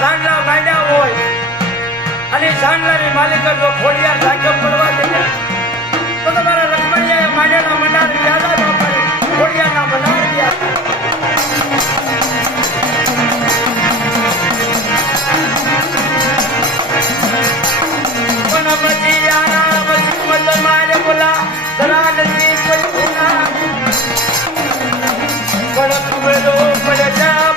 ઝાંડલા હોય. અને ઝાંડલાની માલિક જો ખોડિયાર રાખ્યો કરવા દે But I'm a little, but I'm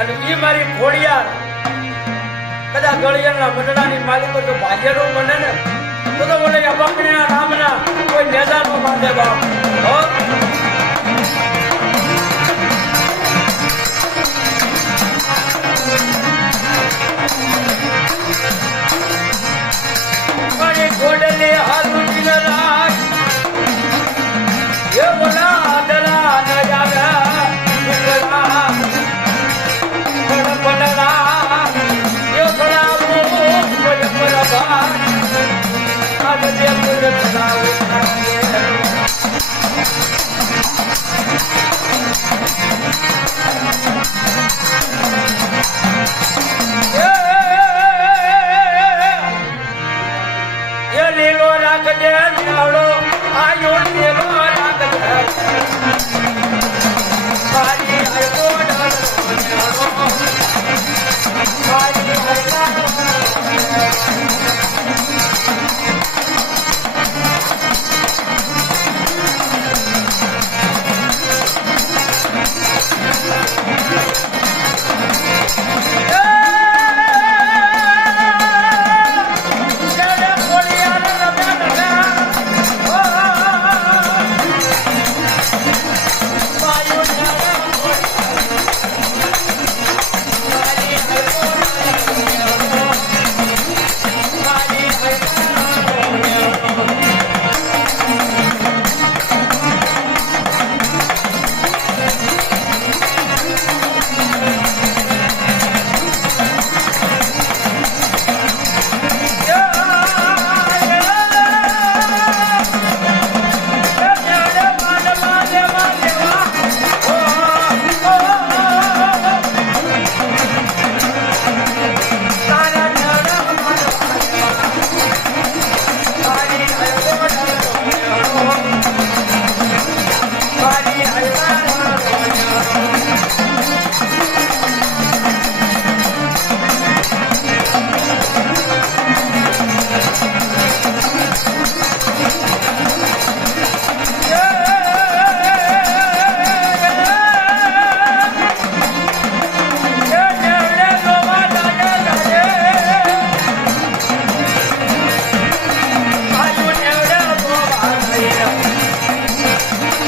અને એ મારી ઘોડિયાર કદાચ ઘડિયાળના મંડળાની માલિકો જો ભાગ્યરૂપ બને ને, તો તો બોલે બાપડીના કોઈ મેદાનમાં બાંધે બાપ પણ એ ગોડલે હાલ ઉઠી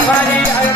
Friday,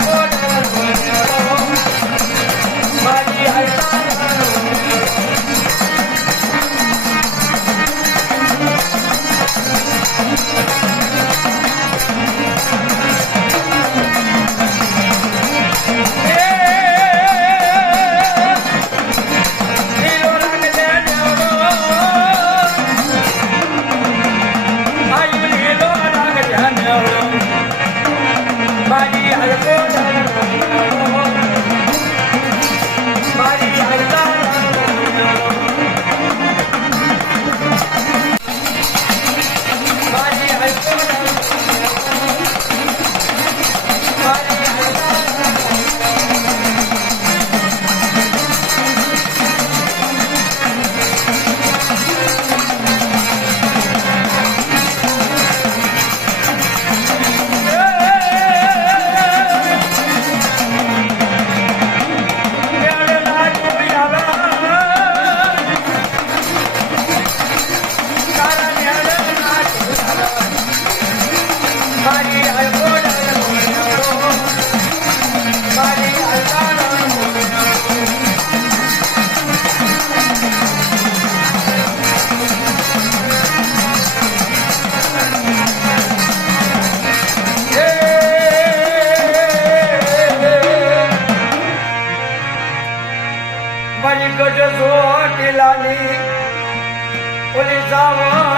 ઓલી જાવા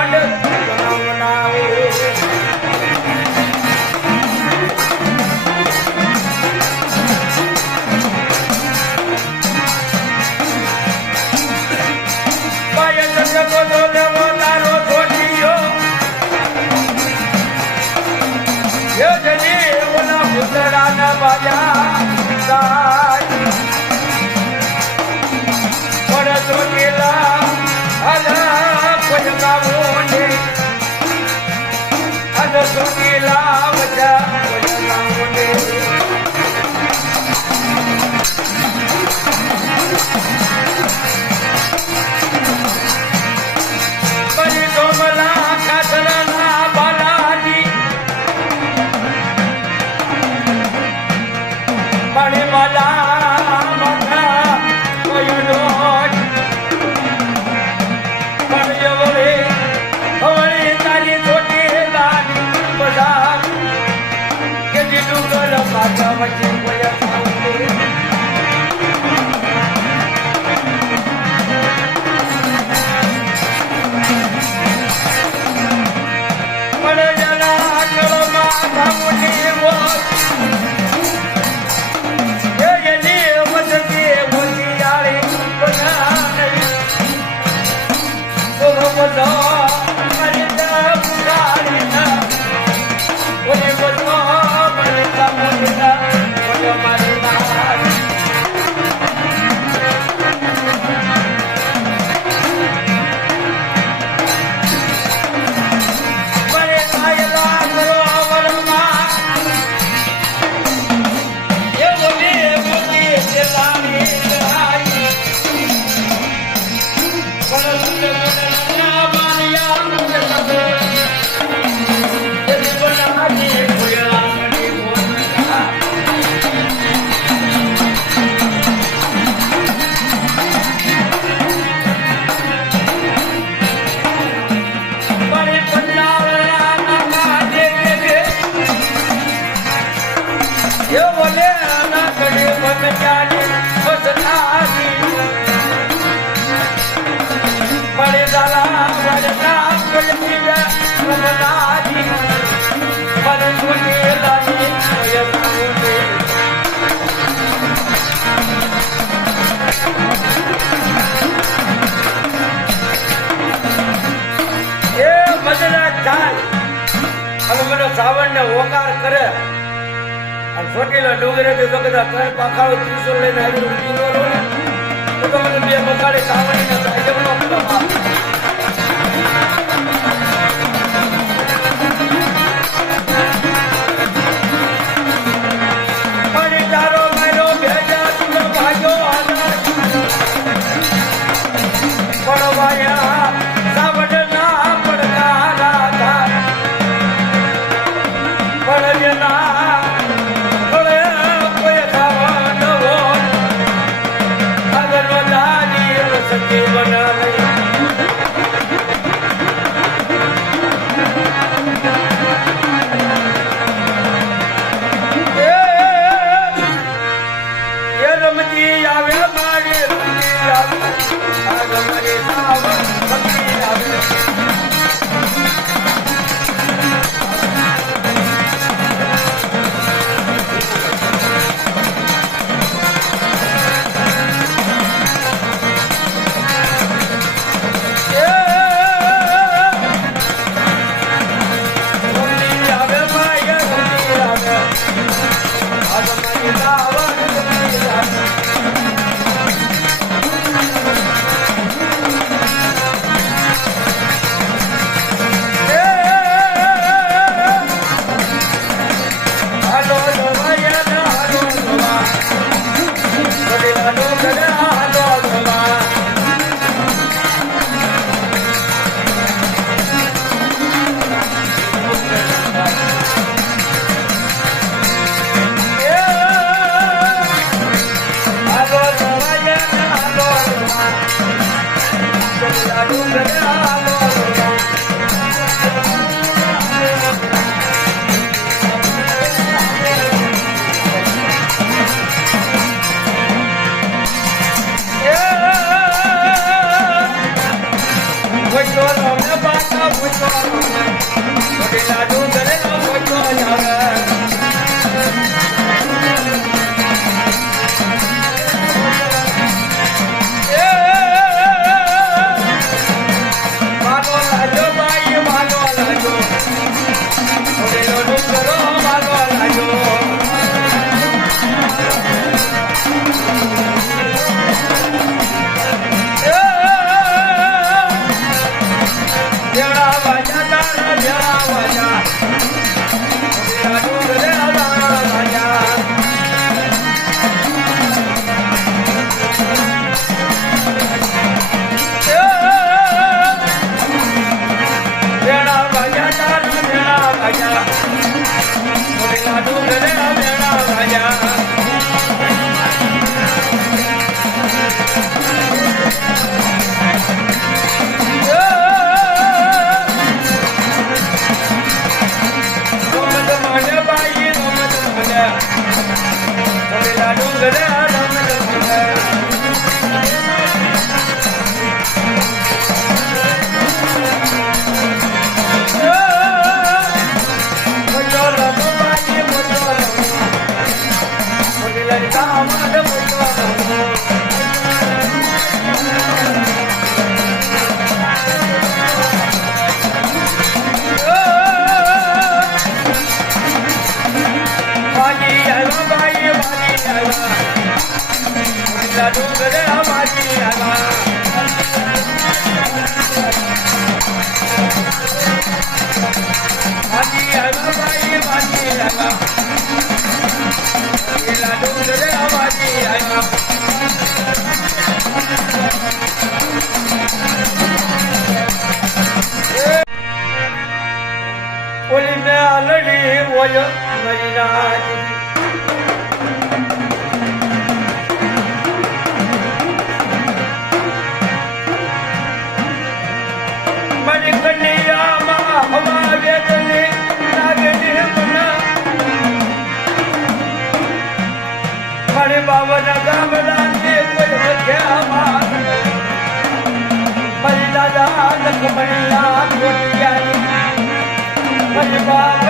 લઈને આવી તો તો મને બે બગાડે સાવણી ને આવે મારે આવે. મારે સાવન આવે. पर बाबा परि भला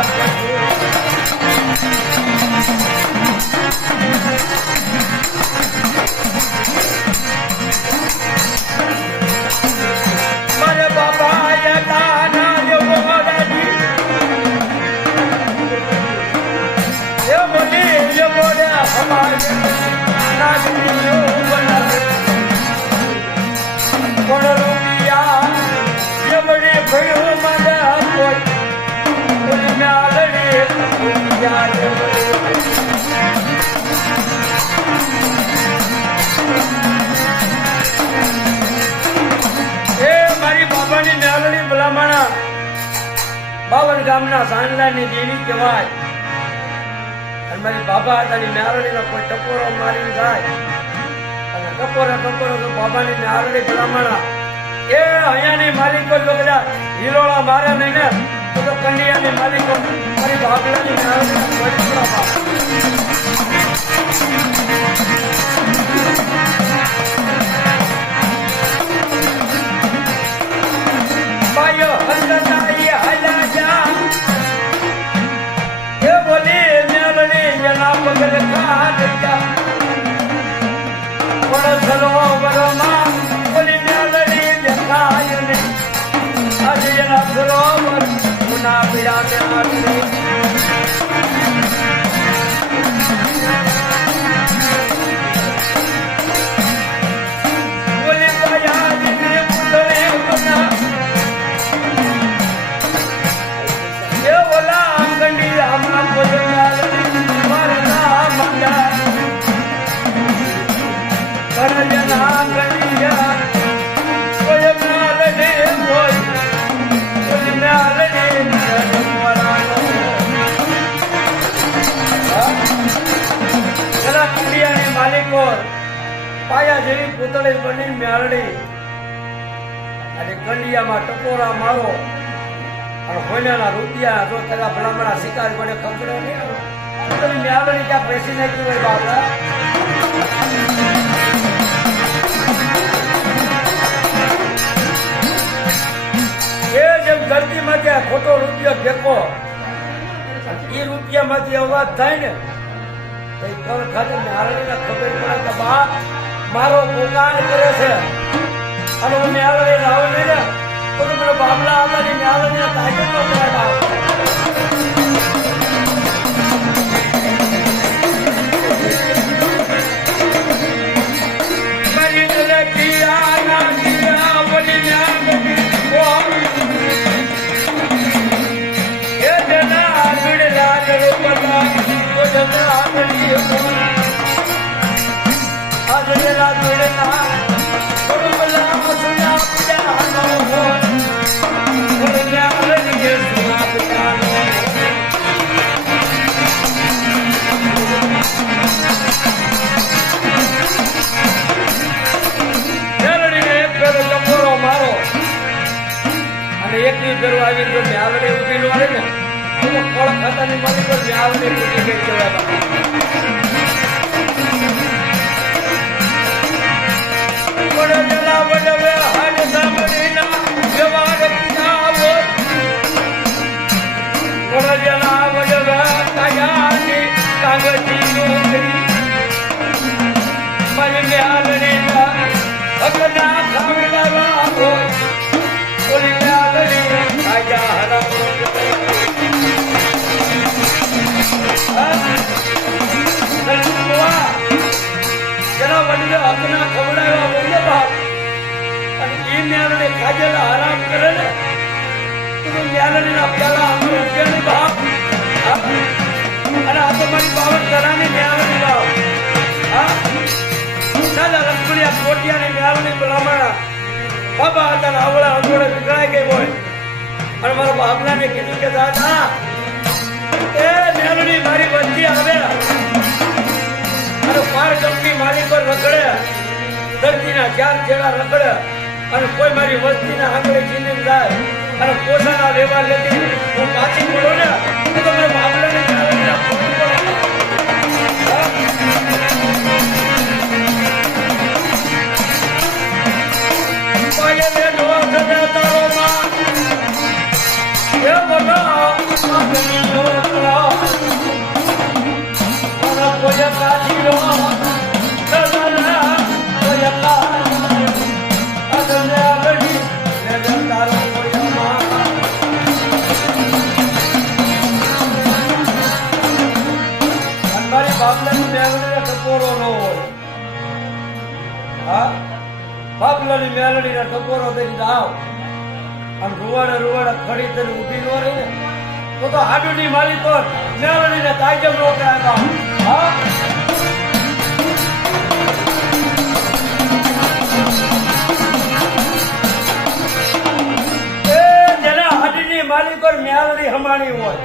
Thank you. મારીને જાય. અને કપોરે કપોરે તો બાબાની નારડી ભલામણા એ અહીંયાની માલિક જો બધા હિલોળા મારે નહીં ને, તો તો કંડિયાની માલિક મારી બાબલાની નારડી alone. પેલા ભલામણા શિકાર પડે ખબર નહીં તમે મ્યાવડી ત્યાં બેસી નાખ્યું હોય બાપા ગરદી માંથી આ ખોટો રૂપિયો ફેંકો. એ રૂપિયા માંથી અવાજ થાય ને, તો એ કોણ ખબર પડે મારો પોકાર કરે છે. અને હું નારાયણ આવું નહીં ને. પેલો બાબલા હતા ને ન્યાલણીને તાકાત નો કરાય એક ની ફેરો આવી જો ઊભી નો આવે ને. તો ફળ ખાતાની મ્યાલડી ઊભી ગઈ કહેવાય હકના ખવડાવ્યા ખાજેલા આરામ કરે ને બાપ. અને આ તો મારી બાવન તરાની ન્યાલની બાપ. હા? ન્યાલની ભલામણા. બાબા હતા આવડા અંગોળે વિકળાઈ ગઈ હોય. અને મારા બાપલાને કીધું કે, દાદા, એ ન્યારણી મારી વચ્ચે આવે અને પાર મારી પર રખડે દર્દીના ચાર જેવા રખડે અને કોઈ મારી વસ્તીના આંગળે ચીંધી જાય. અને પોતાના લેવા લેતી હું પાછી પડો ને, તો તમે બાબલાને ચાલને બાપલાની મેલડી ને ટકોરો દઈ જાઓ અને રૂવાડે રૂવાડે ખડી થઈને ઊભી ન રહી ને તો તો હાડુની માલિક પર મેલડી ને તાજમ મેલડી હમાણી હોય.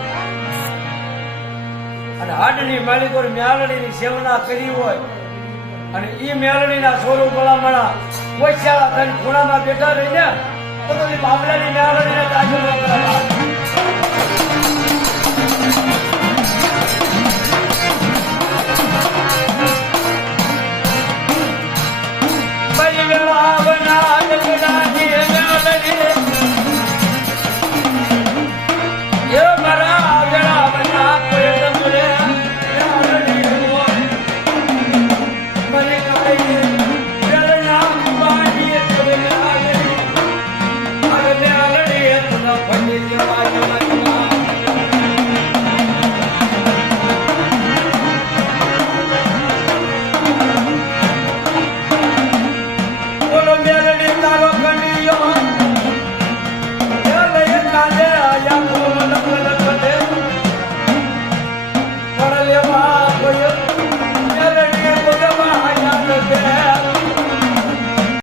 અને હાડની માલિક પર મેલડીની સેવના કરી હોય. અને એ મેલડીના સોરું ભલામણા ઓછાળા થઈને ખૂણામાં બેઠા રહીને તો તો એ બાબલાની મેલડીને તાજમ રોકાયા